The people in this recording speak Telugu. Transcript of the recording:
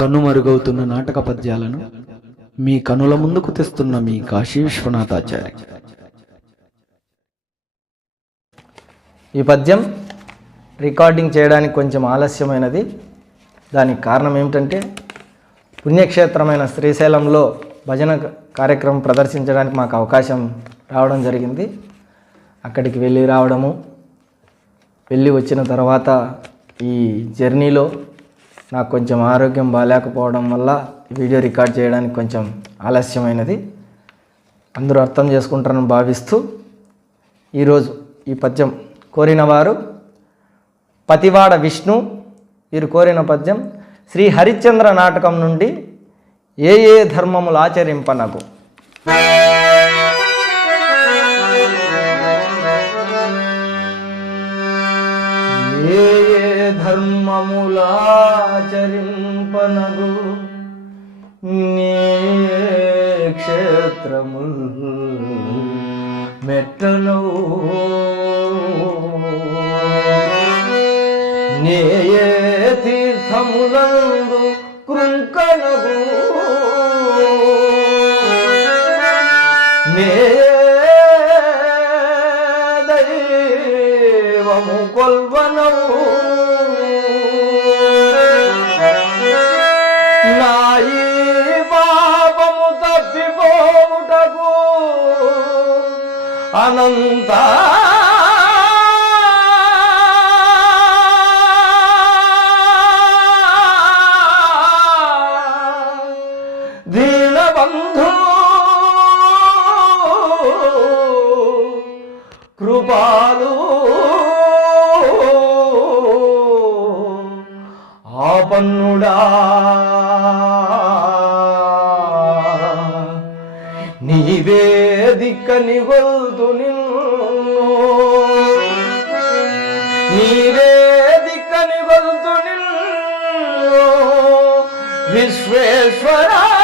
కనుమరుగవుతున్న నాటక పద్యాలను మీ కనుల ముందుకు తెస్తున్న మీ కాశీ విశ్వనాథాచార్య. ఈ పద్యం రికార్డింగ్ చేయడానికి కొంచెం ఆలస్యమైనది. దానికి కారణం ఏమిటంటే పుణ్యక్షేత్రమైన శ్రీశైలంలో భజన కార్యక్రమం ప్రదర్శించడానికి మాకు అవకాశం రావడం జరిగింది. అక్కడికి వెళ్ళి రావడము వెళ్ళి వచ్చిన తర్వాత ఈ జర్నీలో నాకు కొంచెం ఆరోగ్యం బాగాలేకపోవడం వల్ల వీడియో రికార్డ్ చేయడానికి కొంచెం ఆలస్యమైనది. అందరూ అర్థం చేసుకుంటారని భావిస్తూ ఈరోజు ఈ పద్యం కోరిన వారు పతివాడ విష్ణు. వీరు కోరిన పద్యం శ్రీ హరిశ్చంద్ర నాటకం నుండి ఏ ఏ ధర్మములు ఆచరింపనగు? ధర్మములాచరింపనగు నే క్షేత్రముల్ మెట్టను. నే తీర్థములందు కృంకనగు. నే దేవము కొల్వనవు నాయి పాపము తప్పిపోవుటకు అనంతా బాలు. ఆపన్నుడా నీవే దిక్కని గొల్తు నిన్ను. నీవే దిక్కని గొల్తు నిన్ను. విశ్వేశ్వరా